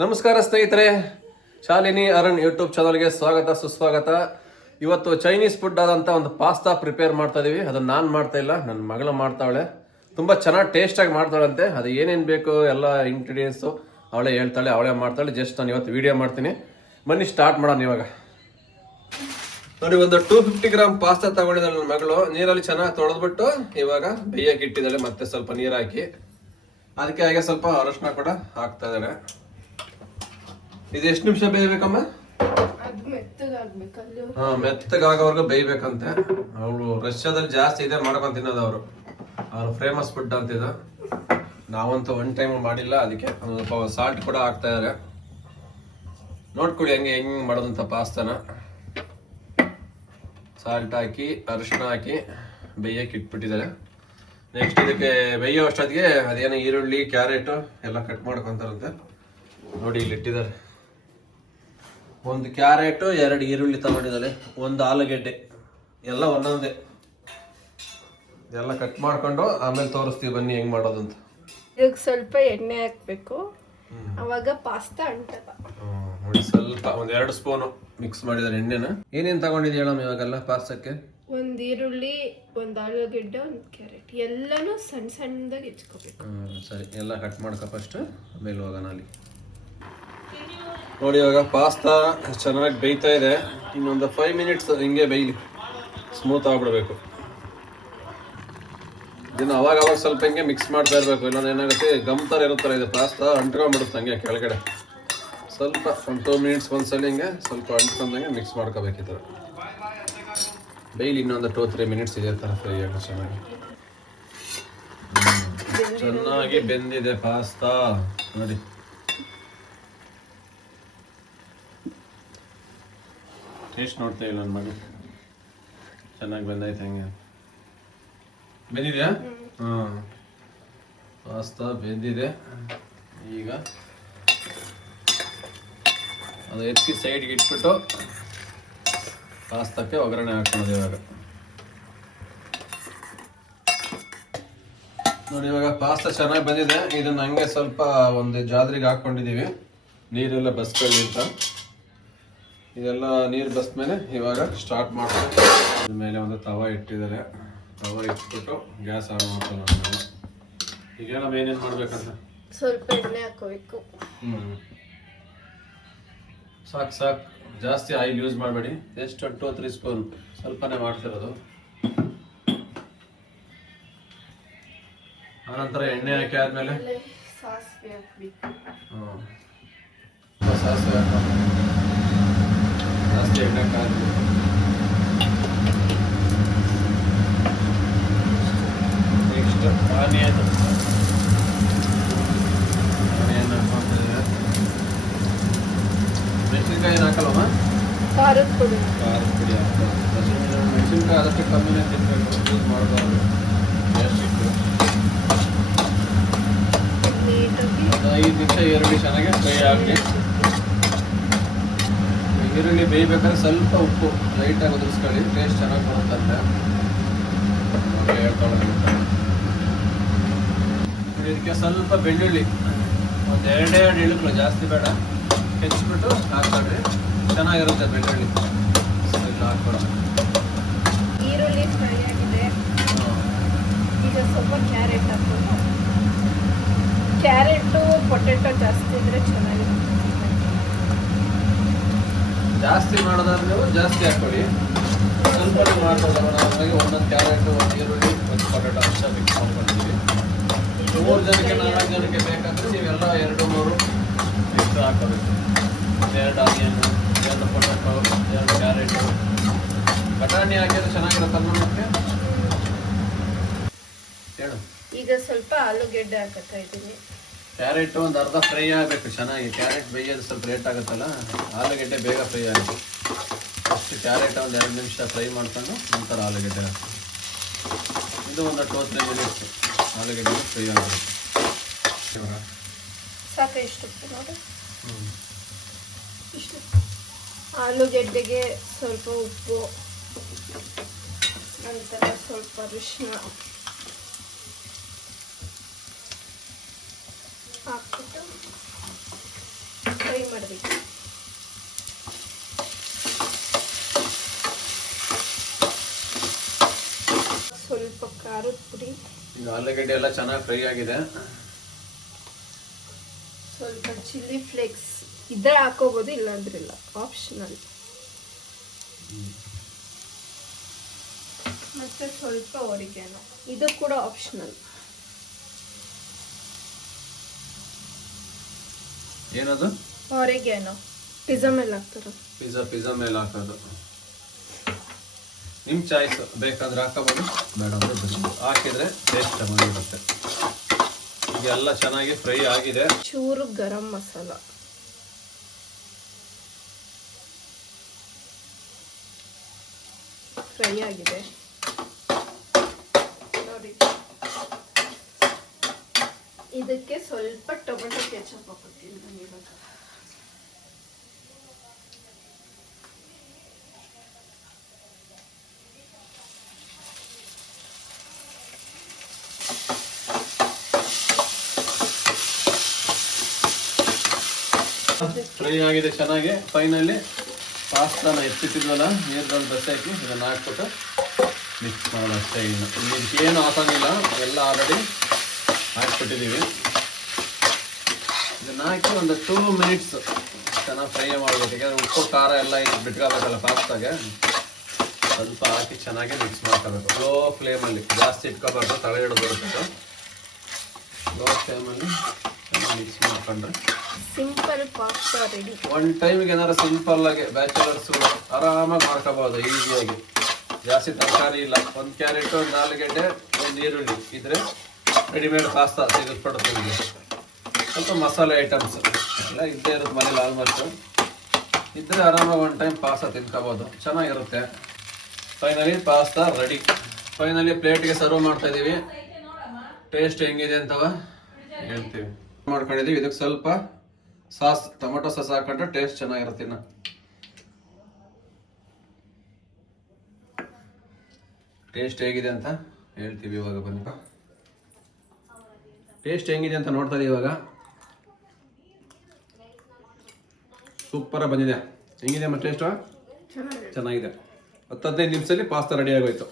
ನಮಸ್ಕಾರ ಸ್ನೇಹಿತರೆ, ಶಾಲಿನಿ ಅರುಣ್ ಯೂಟ್ಯೂಬ್ ಚಾನಲ್ಗೆ ಸ್ವಾಗತ ಸುಸ್ವಾಗತ. ಇವತ್ತು ಚೈನೀಸ್ ಫುಡ್ ಆದಂಥ ಒಂದು ಪಾಸ್ತಾ ಪ್ರಿಪೇರ್ ಮಾಡ್ತಾ ಇದೀವಿ. ಅದನ್ನು ನಾನು ಮಾಡ್ತಾ ಇಲ್ಲ, ನನ್ನ ಮಗಳು ಮಾಡ್ತಾವಳೆ. ತುಂಬ ಚೆನ್ನಾಗಿ ಟೇಸ್ಟಾಗಿ ಮಾಡ್ತಾಳಂತೆ. ಅದು ಏನೇನು ಬೇಕು ಎಲ್ಲ ಇಂಗ್ರೀಡಿಯೆಂಟ್ಸು ಅವಳೇ ಹೇಳ್ತಾಳೆ, ಅವಳೇ ಮಾಡ್ತಾಳೆ. ಜಸ್ಟ್ ನಾನು ಇವತ್ತು ವೀಡಿಯೋ ಮಾಡ್ತೀನಿ. ಬನ್ನಿ ಸ್ಟಾರ್ಟ್ ಮಾಡೋಣ ಇವಾಗ. ನೋಡಿ, ಒಂದು 250 ಗ್ರಾಮ್ ಪಾಸ್ತಾ ತಗೊಂಡಿದ್ದಾಳೆ ನನ್ನ ಮಗಳು. ನೀರಲ್ಲಿ ಚೆನ್ನಾಗಿ ತೊಳೆದ್ಬಿಟ್ಟು ಇವಾಗ ಬೇಯಕ್ಕೆ ಇಟ್ಟಿದ್ದಾಳೆ. ಮತ್ತೆ ಸ್ವಲ್ಪ ನೀರು ಹಾಕಿ ಅದಕ್ಕೆ ಹಾಗೆ ಸ್ವಲ್ಪ ಅರಶಿನ ಕೂಡ ಹಾಕ್ತಾ ಇದ್ದಾಳೆ. ಇದು ಎಷ್ಟು ನಿಮಿಷ ಬೇಯಬೇಕಮ್ಮ? ಮೆತ್ತಗಾಗೋವರೆಗೂ ಬೇಯ್ಬೇಕಂತೆ. ಅವಳು ರಷ್ಯಾದಲ್ಲಿ ಜಾಸ್ತಿ ಇದೆ ಮಾಡ್ಕೊಂಡು ತಿನ್ನೋದು. ಅವ್ರ ಫೇಮಸ್ ಫುಡ್ ಅಂತಿದ. ನಾವಂತೂ ಒನ್ ಟೈಮ್ ಮಾಡಿಲ್ಲ, ಅದಕ್ಕೆ ಸ್ವಲ್ಪ ಸಾಲ್ಟ್ ಕೂಡ ಹಾಕ್ತಾ ಇದಾರೆ. ನೋಡ್ಕೊಳ್ಳಿ ಹೆಂಗೆ ಮಾಡೋದಂತ ಪಾಸ್ತಾನ. ಸಾಲ್ಟ್ ಹಾಕಿ ಅರಿಶಿನ ಹಾಕಿ ಬೇಯಕ್ಕೆ ಇಟ್ಬಿಟ್ಟಿದ್ದಾರೆ. ನೆಕ್ಸ್ಟ್ ಇದಕ್ಕೆ ಬೇಯೋ ಅಷ್ಟೊತ್ತಿಗೆ ಅದೇನೋ ಈರುಳ್ಳಿ ಕ್ಯಾರೆಟು ಎಲ್ಲ ಕಟ್ ಮಾಡ್ಕೊಂತಾರಂತೆ. ನೋಡಿ ಇಲ್ಲಿ ಇಟ್ಟಿದ್ದಾರೆ. ಒಂದು ಕ್ಯಾರೆಟು, 2 ಈರುಳ್ಳಿ ತಗೊಂಡಿದ್ದಾಳೆ, ಒಂದು ಆಲೂಗೆಡ್ಡೆ, ಎಲ್ಲ ಒಂದೊಂದೇ. ಎಲ್ಲ ಕಟ್ ಮಾಡ್ಕೊಂಡು ಆಮೇಲೆ ತೋರಿಸ್ತೀವಿ ಬನ್ನಿ ಹೆಂಗ್ ಮಾಡೋದಂತ. ಈಗ ಸ್ವಲ್ಪ ಎಣ್ಣೆ ಹಾಕ್ಬೇಕು, ಅವಾಗ ಪಾಸ್ತಾ ಅಂಟಲ್ಲ. ನೋಡಿ, ಸ್ವಲ್ಪ 1-2 ಸ್ಪೂನು ಮಿಕ್ಸ್ ಮಾಡಿದ್ದಾರೆ ಎಣ್ಣೆನ. ಏನೇನು ತಗೊಂಡಿದ್ದೀವಿ ಹೇಳಮ್ಮ ಇವಾಗೆಲ್ಲ ಪಾಸ್ತಾಕ್ಕೆ? ಒಂದು ಈರುಳ್ಳಿ, ಒಂದು ಆಲೂಗೆಡ್ಡೆ, ಒಂದು ಕ್ಯಾರೆಟ್, ಎಲ್ಲನೂ ಸಣ್ಣ ಸಣ್ಣದಾಗಿ ಹೆಚ್ಕೋಬೇಕು. ಸರಿ, ಎಲ್ಲ ಕಟ್ ಮಾಡ್ಕೊ ಫಸ್ಟ್, ಆಮೇಲೆ ಹೋಗೋಣ ಅಲ್ಲಿ. ನೋಡಿ, ಇವಾಗ ಪಾಸ್ತಾ ಚೆನ್ನಾಗಿ ಬೇಯ್ತಾ ಇದೆ. ಇನ್ನೊಂದು 5 ಮಿನಿಟ್ಸ್ ಹಿಂಗೆ ಬೇಯಲಿ, ಸ್ಮೂತ್ ಆಗ್ಬಿಡ್ಬೇಕು. ಇದನ್ನು ಅವಾಗ ಸ್ವಲ್ಪ ಹಿಂಗೆ ಮಿಕ್ಸ್ ಮಾಡ್ತಾ ಇರಬೇಕು. ಇಲ್ಲಾಂದ್ರೆ ಏನಾಗುತ್ತೆ, ಗಮ್ ಥರ ಇರುತ್ತಲ್ಲ ಇದು ಪಾಸ್ತಾ, ಅಂಟ್ಕೊಂಡ್ಬಿಡುತ್ತೆ ಹಂಗೆ ಕೆಳಗಡೆ. ಸ್ವಲ್ಪ ಒಂದು 2 ಮಿನಿಟ್ಸ್ ಒಂದ್ಸಲ ಹಿಂಗೆ ಸ್ವಲ್ಪ ಅಂಟ್ಕೊಂಡಂಗೆ ಮಿಕ್ಸ್ ಮಾಡ್ಕೋಬೇಕು. ಈ ಥರ ಬೇಯಲಿ ಇನ್ನೊಂದು 2-3 ಮಿನಿಟ್ಸ್ ಇದೇ ಥರ ಫ್ರೈ ಆಗ ಚೆನ್ನಾಗಿ ಬೆಂದಿದೆ ಪಾಸ್ತಾ. ನೋಡಿ, ಟೇಸ್ಟ್ ನೋಡ್ತಾ ಇಲ್ಲ ನನ್ನ ಮಗ. ಚೆನ್ನಾಗಿ ಬೆಂದೈತೆ. ಹೆಂಗೆ ಬೆಂದಿದೆಯಾ? ಪಾಸ್ತಾ ಬೆಂದಿದೆ. ಈಗ ಅದು ಎತ್ತಿ ಸೈಡ್ಗೆ ಇಟ್ಬಿಟ್ಟು ಪಾಸ್ತಾಕ್ಕೆ ಒಗ್ಗರಣೆ ಹಾಕ್ಕೊಳ್ಳೋದು ಇವಾಗ. ನೋಡಿ, ಇವಾಗ ಪಾಸ್ತಾ ಚೆನ್ನಾಗಿ ಬಂದಿದೆ. ಇದನ್ನ ಹಂಗೆ ಸ್ವಲ್ಪ ಒಂದು ಜಾದ್ರಿಗೆ ಹಾಕ್ಕೊಂಡಿದ್ದೀವಿ, ನೀರೆಲ್ಲ ಬಸ್ಕೊಳ್ಳಿ ಅಂತ. ಇದೆಲ್ಲ ನೀರು ಬಸ್ಮೇಲೆ ಇವಾಗ ಸ್ಟಾರ್ಟ್ ಮಾಡ್ತಾರೆ. ಮೇಲೆ ಒಂದು ತವಾ ಇಟ್ಟಿದ್ದಾರೆ. ತವಾ ಇಟ್ಬಿಟ್ಟು ಗ್ಯಾಸ್ ಆನ್ ಮಾಡ್ತಾರೆ. ಈಗ ನಾವು ಏನೇನು ಮಾಡ್ಬೇಕಂತ ಸ್ವಲ್ಪ ಎಣ್ಣೆ ಹಾಕೋಬೇಕು. ಸಾಕು, ಜಾಸ್ತಿ ಆಯಿಲ್ ಯೂಸ್ ಮಾಡಬೇಡಿ. ಎಷ್ಟು 2-3 ಸ್ಪೂನ್ ಸ್ವಲ್ಪನೇ ಮಾಡ್ತಿರೋದು. ಆನಂತರ ಎಣ್ಣೆ ಹಾಕಿ ಆದ್ಮೇಲೆ ಸಾಸಿವೆ ಹಾಕ್ಬೇಕು. ಸಾಸಿವೆ ಹಾಕಿ ಜಾಸ್ತಿ ಎಣ್ಣೆ ಹಾಕಿ ನೆಕ್ಸ್ಟ್ ಆನಿಯನ್ ಹಾಕ್ಕೊಂಡಿದ್ದೀವಿ. ಮೆಣಸಿನ್ಕಾಯಿ ಏನು ಹಾಕಲ್ಲಮ್ಮ? ಖಾರದ ಪುಡಿ ಹಾಕ್ತಾರೆ. ಮೆಣಸಿನ್ಕಾಯಿ ಆದಷ್ಟು ಕಮ್ಮಿನೇ ತಿನ್ಬೇಕು, ಯೂಸ್ ಮಾಡಬಾರ್ದು. ಜಾಸ್ತಿ ನೀಟಾಗಿ 5 ನಿಮಿಷ ಈರುಳ್ಳಿ ಚೆನ್ನಾಗಿ ಫ್ರೈ ಆಗಿ. ಈರುಳ್ಳಿ ಬೇಯಬೇಕಾದ್ರೆ ಸ್ವಲ್ಪ ಉಪ್ಪು ಲೈಟಾಗಿ ಉದುರಿಸ್ಕೊಳ್ಳಿ, ಟೇಸ್ಟ್ ಚೆನ್ನಾಗಿ ಬರುತ್ತಂತೆ. ಇದಕ್ಕೆ ಸ್ವಲ್ಪ ಬೆಳ್ಳುಳ್ಳಿ, ಒಂದು 2 ಎಳುಗಳು, ಜಾಸ್ತಿ ಬೇಡ, ಹೆಚ್ಚಿಬಿಟ್ಟು ಹಾಕ್ಕೊಳ್ರಿ. ಚೆನ್ನಾಗಿರುತ್ತೆ ಬೆಳ್ಳುಳ್ಳಿ. ಇಲ್ಲ ಹಾಕ್ಕೊಳ್ಳೋಣ. ಈರುಳ್ಳಿ ಫ್ರೈ ಆಗಿದೆ. ಈಗ ಸ್ವಲ್ಪ ಕ್ಯಾರೆಟ್ ಹಾಕ್ಬೋದು. ಕ್ಯಾರೆಟು ಪೊಟೆಟೊ ಜಾಸ್ತಿ ಇದ್ರೆ ಚೆನ್ನಾಗಿರುತ್ತೆ. ಜಾಸ್ತಿ ಮಾಡೋದಾದ್ರೆ ನೀವು ಜಾಸ್ತಿ ಹಾಕೊಳ್ಳಿ, ಸ್ವಲ್ಪನೇ ಮಾಡ್ಬೋದು. ನಾವಾಗಿ ಒಂದೊಂದು ಕ್ಯಾರೆಟ್, ಒಂದು ಈರುಳ್ಳಿ, ಒಂದು ಪೊಟೆಟೊ ಅಷ್ಟೇ ಮಿಕ್ಸ್ ಮಾಡ್ಕೊಂಡಿದ್ದೀವಿ. 3 ಜನಕ್ಕೆ 4 ಜನಕ್ಕೆ ಬೇಕಂದ್ರೆ ನೀವೆಲ್ಲ 2-3 ಮಿಕ್ಸ್ ಹಾಕೋಬೇಕು. 2 ಆನಿಯನ್, 2 ಪೊಟೆಟೊ, 2 ಕ್ಯಾರೆಟು, ಬಟಾಣಿ ಹಾಕಿದ್ರೆ ಚೆನ್ನಾಗಿರುತ್ತಲ್ಲ ನಮಗೆ. ಹೇಳು. ಈಗ ಸ್ವಲ್ಪ ಆಲೂಗೆಡ್ಡೆ ಹಾಕತ್ತಾ ಇದ್ದೀನಿ. ಕ್ಯಾರೆಟ್ ಒಂದು ಅರ್ಧ ಫ್ರೈ ಆಗಬೇಕು ಚೆನ್ನಾಗಿ. ಕ್ಯಾರೆಟ್ ಬೇಯೋದು ಸ್ವಲ್ಪ ಲೇಟ್ ಆಗುತ್ತಲ್ಲ, ಆಲೂಗೆಡ್ಡೆ ಬೇಗ ಫ್ರೈ ಆಗುತ್ತೆ. ಫಸ್ಟ್ ಕ್ಯಾರೆಟ್ ಒಂದು 2 ನಿಮಿಷ ಫ್ರೈ ಮಾಡ್ಕೊಂಡು ನಂತರ ಆಲೂಗೆಡ್ಡೆ ಹಾಕಿ. ಇದು ಒಂದು 2-3 ಮಿನಿಟ್ಸ್ ಆಲೂಗೆಡ್ಡೆ ಫ್ರೈ ಆಗುತ್ತೆ. ಸಾಕು, ಇಷ್ಟು ನೋಡಿ. ಇಷ್ಟು ಆಲೂಗೆಡ್ಡೆಗೆ ಸ್ವಲ್ಪ ಉಪ್ಪು, ನಂತರ ಸ್ವಲ್ಪ ಅರಿಶಿನ ಹಾಕ್ಬಿಟ್ಟು ಮಾಡಬೇಕು. ಸ್ವಲ್ಪ ಖಾರದ ಪುಡಿ, ಈಗ ಆಲೂಗಡ್ಡೆ ಎಲ್ಲ ಚೆನ್ನಾಗಿ ಫ್ರೈ ಆಗಿದೆ. ಸ್ವಲ್ಪ ಚಿಲ್ಲಿ ಫ್ಲೇಕ್ಸ್ ಇದ್ರೆ ಹಾಕೋಬಹುದು, ಇಲ್ಲಾಂದ್ರೆ ಇಲ್ಲ, ಆಪ್ಷನಲ್. ಮತ್ತೆ ಸ್ವಲ್ಪ ಒರಿಗ್ಯಾನೋ, ಇದು ಕೂಡ ಆಪ್ಷನಲ್. ಏನದು? ಒರಿಗ್ಯಾನೋ ಪಿಜ್ಜಾ ಮೇಲೆ ಹಾಕ್ತಾರ. ಪಿಜ್ಜಾ ಮೇಲೆ ಹಾಕೋದು ನಿಮ್ಮ ಚಾಯ್ಸ್. ಬೇಕಾದ್ರೆ ಹಾಕೋಬೋದು, ಬೇಡ ಅಂದ್ರೆ ಬಿಡ್ಬೋದು. ಹಾಕಿದ್ರೆ ಟೇಸ್ಟ್ ಚೆನ್ನಾಗಿರುತ್ತೆ. ಈಗ ಎಲ್ಲ ಚೆನ್ನಾಗಿ ಫ್ರೈ ಆಗಿದೆ. ಚೂರು ಗರಂ ಮಸಾಲ, ಫ್ರೈ ಆಗಿದೆ ನೋಡಿ. ಇದಕ್ಕೆ ಸ್ವಲ್ಪ ಟೊಮೆಟೊ ಕೆಚಪ್ ಹಾಕ್ತೀನಿ ನಾನು ಇವಾಗ. ಫ್ರೈ ಆಗಿದೆ ಚೆನ್ನಾಗಿ. ಫೈನಲಿ ಪಾಸ್ತಾನ ಎತ್ತಿಟ್ಟಿದ್ವಲ್ಲ ನೀರಲ್ಲಿ ಬಸಾಕಿ ಇದನ್ನು ಹಾಕ್ಬಿಟ್ಟು ಮಿಕ್ಸ್ ಮಾಡೋದು ಅಷ್ಟೇ. ಇನ್ನು ಇದಕ್ಕೇನು ಹಾಕೋಂಗಿಲ್ಲ, ಎಲ್ಲ ಆಲ್ರೆಡಿ ಹಾಕ್ಬಿಟ್ಟಿದ್ದೀವಿ. ಇದನ್ನು ಹಾಕಿ ಒಂದು 2 ಮಿನಿಟ್ಸ್ ಚೆನ್ನಾಗಿ ಫ್ರೈ ಮಾಡಬೇಕು. ಯಾಕಂದರೆ ಉಪ್ಪು ಖಾರ ಎಲ್ಲ ಬಿಟ್ಕೋಬೇಕಲ್ಲ ಪಾಸ್ತಾಗೆ. ಸ್ವಲ್ಪ ಹಾಕಿ ಚೆನ್ನಾಗಿ ಮಿಕ್ಸ್ ಮಾಡ್ಕೋಬೇಕು. ಲೋ ಫ್ಲೇಮಲ್ಲಿ, ಜಾಸ್ತಿ ಇಟ್ಕೋಬಾರ್ದು, ತಲೆ ಹಿಡಿದು ಬರುತ್ತೆ. ಲೋ ಫ್ಲೇಮಲ್ಲಿ ಚೆನ್ನಾಗಿ ಮಿಕ್ಸ್ ಮಾಡ್ಕೊಂಡ್ರೆ ಸಿಂಪಲ್ ಪಾಸ್ತಾ ರೆಡಿ. ಒನ್ ಟೈಮಿಗೆ ಏನಾರು ಸಿಂಪಲ್ ಆಗಿ ಬ್ಯಾಚುಲರ್ಸು ಆರಾಮಾಗಿ ಮಾಡ್ಕೋಬಹುದು ಈಸಿಯಾಗಿ. ಜಾಸ್ತಿ ತರಕಾರಿ ಇಲ್ಲ, 1 ಕ್ಯಾರೆಟು, 1 ಆಲೂಗಡ್ಡೆ, 1 ಈರುಳ್ಳಿ ಇದ್ರೆ ರೆಡಿಮೇಡ್ ಪಾಸ್ತಾ ಸಿಗುತ್ತೆ. ನಿಮಗೆ ಸ್ವಲ್ಪ ಮಸಾಲೆ ಐಟಮ್ಸ್ ಎಲ್ಲ ಇದ್ದೇ ಇರುತ್ತೆ ಮನೇಲಿ. ಆಲ್ಮೋಸ್ಟ್ ಇದ್ರೆ ಆರಾಮಾಗಿ 1 ಟೈಮ್ ಪಾಸ್ತಾ ತಿನ್ಕೋಬೋದು, ಚೆನ್ನಾಗಿರುತ್ತೆ. Finally pasta ready. ಫೈನಲಿ ಪ್ಲೇಟ್ಗೆ ಸರ್ವ್ ಮಾಡ್ತಾ ಇದ್ದೀವಿ. ಟೇಸ್ಟ್ ಹೆಂಗಿದೆ ಅಂತವ ಹೇಳ್ತೀವಿ. ಮಾಡ್ಕೊಂಡಿದ್ದೀವಿ. ಇದಕ್ಕೆ ಸ್ವಲ್ಪ ಸಾಸ್, ಟೊಮೆಟೊ ಸಾಸ್ ಹಾಕೊಂಡ್ರೆ ಟೇಸ್ಟ್ ಚೆನ್ನಾಗಿರುತ್ತೆ. ಇನ್ನು ಟೇಸ್ಟ್ ಹೇಗಿದೆ ಅಂತ ಹೇಳ್ತೀವಿ ಇವಾಗ. ಬನ್ನಿ, ಟೇಸ್ಟ್ ಹೆಂಗಿದೆ ಅಂತ ನೋಡ್ತಾ ಇದೀವಿ ಇವಾಗ. ಸೂಪರ್ ಬಂದಿದೆ. ಹೆಂಗಿದೆ ಅಮ್ಮ ಟೇಸ್ಟು? ಚೆನ್ನಾಗಿದೆ. 10-15 ನಿಮಿಷದಲ್ಲಿ ಪಾಸ್ತಾ ರೆಡಿ ಆಗೋಯ್ತು.